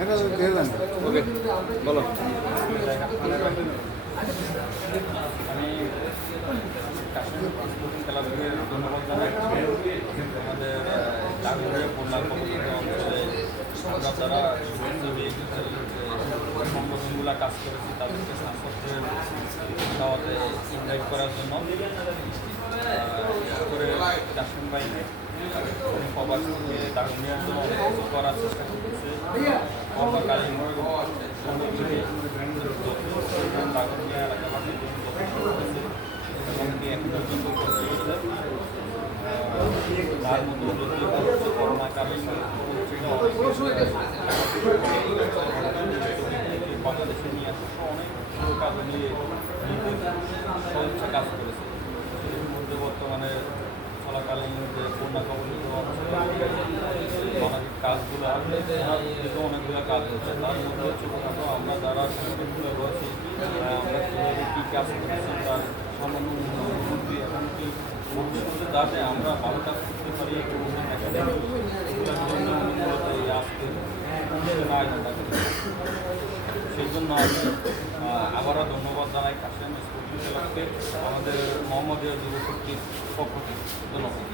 এটা দিয়ে দেন। ওকে বলো। আমি কাশ্মীর খেলাধুলাকে ধন্যবাদ জানাই। আমাদের ডাকঘরে বন্যা কবলিত অঞ্চলে আমরা যারা স্বেচ্ছাসেবী সংগঠনগুলো কাজ করেছি তাদেরকে স্বাস্থ্যের দাওয়াতে ইনভাইট করার জন্য করে কাশ্মীর বাইরে প্রবাস থেকে দাগনিয়ার জন্য অনেক কিছু করার চেষ্টা করতেছে। কর্মকালীন দাগনিয়া এলাকাবাসীর জন্য করতেছে এবং কি এখন পর্যন্ত করতেছে। তার মধ্যে যদি করোনাকালীন বাংলাদেশে নিয়ে আসা অনেক কাজ নিয়ে স্বেচ্ছা কাজ করেছে। এর মধ্যে বর্তমানে চলাকালীন যে বন্যা কবলিত মানবিক কাজগুলো অনেকগুলো কাজ হচ্ছে। তার মধ্যে ছোটোখাটো আমরা যারা সংগঠনগুলো রয়েছি আমরা কীভাবে কী কাজ করেছি তার সামান্য উন্নতি এমনকি ভবিষ্যতে যাতে আমরা ভালো কাজ করতে পারি সেই জন্য আমি আবারও ধন্যবাদ জানাই কাশেম স্পোর্টিং ক্লাবকে আমাদের মোহাম্মদীয় যুবশক্তির পক্ষ থেকে। ধন্যবাদ।